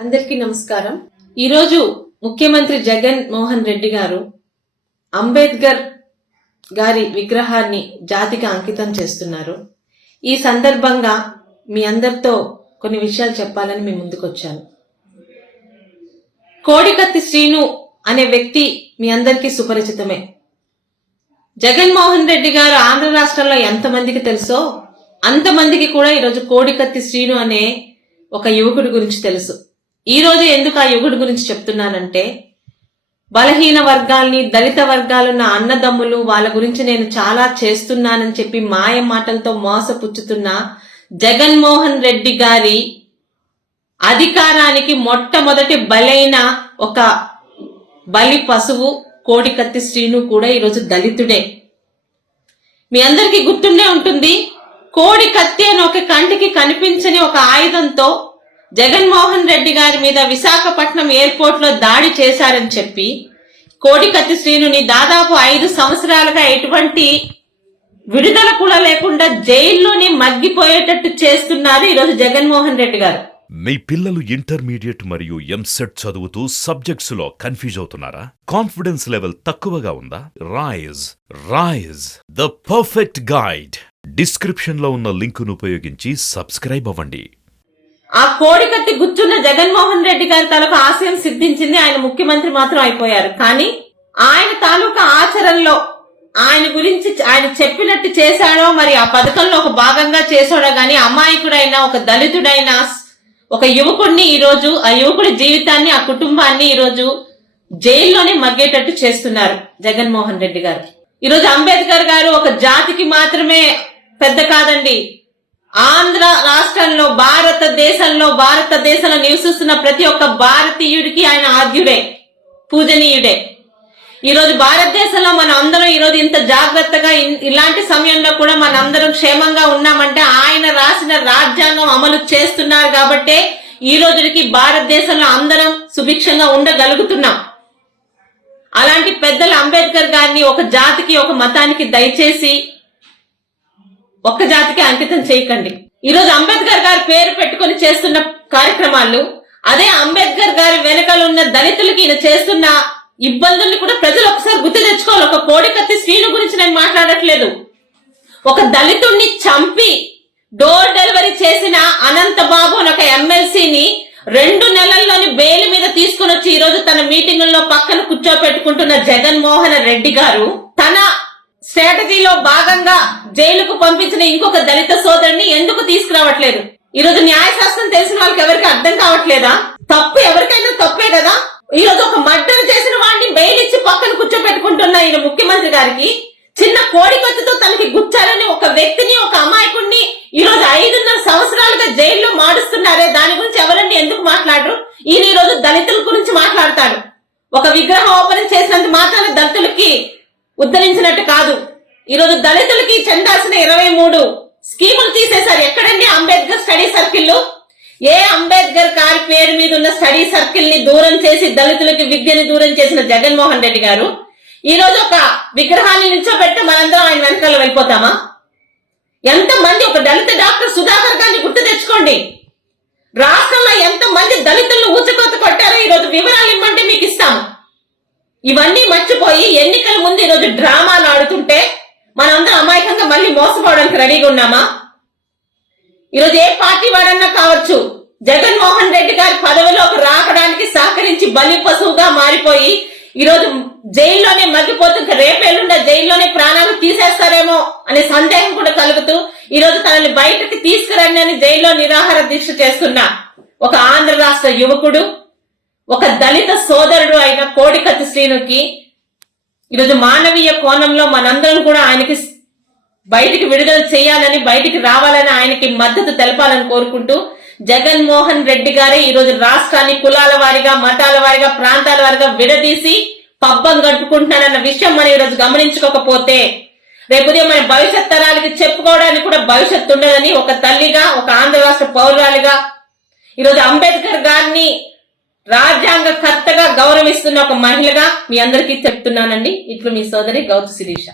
అందరికీ నమస్కారం। ఈరోజు ముఖ్యమంత్రి జగన్ మోహన్ రెడ్డి గారు అంబేద్కర్ గారి విగ్రహాన్ని జాతికి అంకితం చేస్తున్నారు। ఈ సందర్భంగా మీ అందరితో కొన్ని విషయాలు చెప్పాలని మీ ముందుకు వచ్చాను। కోడికత్తి శ్రీను అనే వ్యక్తి మీ అందరికీ సుపరిచితమే। జగన్ మోహన్ రెడ్డి గారు ఆంధ్ర రాష్ట్రంలో ఎంతమందికి తెలుసో అంతమందికి కూడా ఈరోజు కోడికత్తి శ్రీను అనే ఒక యువకుడి గురించి తెలుసు। ఈ రోజు ఎందుకు ఆ యువకుడి గురించి చెప్తున్నానంటే, బలహీన వర్గాల్ని, దళిత వర్గాలున్న అన్నదమ్ములు వాళ్ళ గురించి నేను చాలా చేస్తున్నానని చెప్పి మాయ మాటలతో మోసపుచ్చుతున్న జగన్మోహన్ రెడ్డి గారి అధికారానికి మొట్టమొదటి బలైన ఒక బలి పశువు కోడికత్తి శ్రీను కూడా ఈరోజు దళితుడే। మీ అందరికీ గుర్తుండే ఉంటుంది, కోడికత్తి అని ఒక కంటికి కనిపించని ఒక ఆయుధంతో జగన్మోహన్ రెడ్డి గారి మీద విశాఖపట్నం ఎయిర్పోర్ట్ లో దాడి చేశారని చెప్పి కోడికత్తి శ్రీనుని దాదాపు 5 సంవత్సరాలుగా ఎటువంటి విడుదల కూడా లేకుండా జైల్లోనే మగ్గిపోయేటట్టు చేస్తున్నారు ఈరోజు జగన్మోహన్ రెడ్డి గారు। మీ పిల్లలు ఇంటర్మీడియట్ మరియు ఎంసెట్ చదువుతూ సబ్జెక్ట్స్ లో కన్ఫ్యూజ్ అవుతున్నారా? కాన్ఫిడెన్స్ లెవెల్ తక్కువగా ఉందా? Rise the perfect guide description లో ఉన్న లింకును ఉపయోగించి సబ్స్క్రైబ్ అవ్వండి। ఆ కోడికత్తి గుచ్చున్న జగన్మోహన్ రెడ్డి గారి తాలూకా ఆశయం సిద్ధించింది, ఆయన ముఖ్యమంత్రి మాత్రం అయిపోయారు। కానీ ఆయన తాలూకా ఆచరణలో ఆయన గురించి ఆయన చెప్పినట్టు చేశాడో, మరి ఆ పథకంలో ఒక భాగంగా చేశాడో గాని అమాయకుడైన ఒక దళితుడైన ఒక యువకుడిని ఈరోజు, ఆ యువకుడి జీవితాన్ని, ఆ కుటుంబాన్ని ఈరోజు జైల్లోనే మగ్గేటట్టు చేస్తున్నారు జగన్మోహన్ రెడ్డి గారు। ఈరోజు అంబేద్కర్ గారు ఒక జాతికి మాత్రమే పెద్ద కాదండి, ఆంధ్ర రాష్ట్రంలో భారతదేశంలో నివసిస్తున్న ప్రతి ఒక్క భారతీయుడికి ఆయన ఆద్యుడే, పూజనీయుడే। ఈరోజు భారతదేశంలో మనం అందరం ఈరోజు ఇంత జాగ్రత్తగా ఇలాంటి సమయంలో కూడా మన అందరం క్షేమంగా ఉన్నామంటే ఆయన రాసిన రాజ్యాంగం అమలు చేస్తున్నారు కాబట్టే ఈ రోజుకి భారతదేశంలో అందరం సుభిక్షంగా ఉండగలుగుతున్నాం। అలాంటి పెద్దల అంబేద్కర్ గారిని ఒక జాతికి, ఒక మతానికి దయచేసి ఒక్క జాతికి అంకితం చేయకండి। ఈరోజు అంబేద్కర్ గారి పేరు పెట్టుకుని చేస్తున్న కార్యక్రమాలు, అదే అంబేద్కర్ గారి వెనకాల ఉన్న దళితులకి ఈయన చేస్తున్న ఇబ్బందుల్ని కూడా ప్రజలు ఒకసారి గుర్తు తెచ్చుకోవాలి। ఒక కోడికత్తి శ్రీను గురించి నేను మాట్లాడట్లేదు, ఒక దళితుడిని చంపి డోర్ డెలివరీ చేసిన అనంతబాబు అని ఒక ఎమ్మెల్సీని 2 నెలల్లోని బెయిల్ మీద తీసుకుని వచ్చి ఈరోజు తన మీటింగుల్లో పక్కన కూర్చోపెట్టుకుంటున్న జగన్మోహన్ రెడ్డి గారు తన స్ట్రాటజీలో భాగంగా జైలుకు పంపించిన ఇంకొక దళిత సోదరుని ఎందుకు తీసుకురావట్లేదు? ఈరోజు న్యాయశాస్త్రం తెలిసిన వాళ్ళకి ఎవరికి అర్థం కావట్లేదా? తప్పు ఎవరికైనా తప్పే కదా। ఈరోజు ఒక మర్డర్ చేసిన వాడిని బెయిల్ ఇచ్చి పక్కన కూర్చోపెట్టుకుంటున్న ఈయన ముఖ్యమంత్రి గారికి చిన్న కోడికత్తితో తనకి గుచ్చాలని ఒక వ్యక్తిని, ఒక అమాయకుడిని ఈరోజు 5.5 సంవత్సరాలుగా జైల్లో మాడుస్తున్నారే, దాని గురించి ఎవరండి ఎందుకు మాట్లాడరు? ఈయన ఈరోజు దళితుల గురించి మాట్లాడతాడు। ఒక విగ్రహం ఓపెనింగ్ చేసినంత మాత్రాన దళితులకి ఉద్ధరించినట్టు కాదు। ఈరోజు దళితులకి చెందాల్సిన 23 స్కీములు తీసేశారు। ఎక్కడండి అంబేద్కర్ స్టడీ సర్కిల్? ఏ అంబేద్కర్ గారి పేరు మీద ఉన్న స్టడీ సర్కిల్ ని దూరం చేసి దళితులకి విద్యని దూరం చేసిన జగన్మోహన్ రెడ్డి గారు ఈ రోజు ఒక విగ్రహాన్ని నిల్చోబెట్టి మనందరం ఆయన వెనకాల వెళ్ళిపోతామా? ఎంతమంది, ఒక దళిత డాక్టర్ సుధాకర్ గారిని గుర్తు తెచ్చుకోండి, రాష్ట్రంలో ఎంతమంది దళితులను ఊచకోత కొట్టారో ఈరోజు వివరాలు ఇవ్వండి, మీకు ఇస్తాము। ఇవన్నీ మర్చిపోయి ఎన్నికల ముందు ఈరోజు డ్రామాలు ఆడుతుంటే మనందరం అమాయకంగా మళ్ళీ మోసపోవడానికి రెడీగా ఉన్నామా? ఈరోజు ఏ పార్టీ వాడన్నా కావచ్చు, జగన్మోహన్ రెడ్డి గారి పదవిలోకి రాకడానికి సహకరించి బలి పశువుగా మారిపోయి ఈరోజు జైల్లోనే మగ్గిపోతూ రేపేళ్ళుండా జైల్లోనే ప్రాణాలు తీసేస్తారేమో అనే సందేహం కూడా కలుగుతూ ఈరోజు తనని బయటకు తీసుకురండి అని జైల్లో నిరాహార దీక్ష చేస్తున్న ఒక ఆంధ్ర రాష్ట్ర యువకుడు, ఒక దళిత సోదరుడు అయిన కోడికత్తి శ్రీనుకి ఈరోజు మానవీయ కోణంలో మనందరం కూడా ఆయనకి బయటికి విడుదల చేయాలని, బయటికి రావాలని, ఆయనకి మద్దతు తెలపాలని కోరుకుంటూ జగన్మోహన్ రెడ్డి గారే ఈరోజు రాష్ట్రాన్ని కులాల వారిగా, మతాల వారిగా, ప్రాంతాల వారిగా విడదీసి పబ్బం గడుపుకుంటున్నారన్న విషయం మనం ఈరోజు గమనించుకోకపోతే రేపు ఉదయం మన భవిష్యత్ తరాలకి చెప్పుకోవడానికి కూడా భవిష్యత్తు ఉండదని ఒక తల్లిగా, ఒక ఆంధ్ర రాష్ట్ర పౌరురాలిగా ఈరోజు అంబేద్కర్ గారిని రాజ్యాంగకర్తగా గౌరవిస్తున్న ఒక మహిళగా మీ అందరికీ చెప్తున్నానండి। ఇట్లు మీ సోదరి గౌతు శిరీష।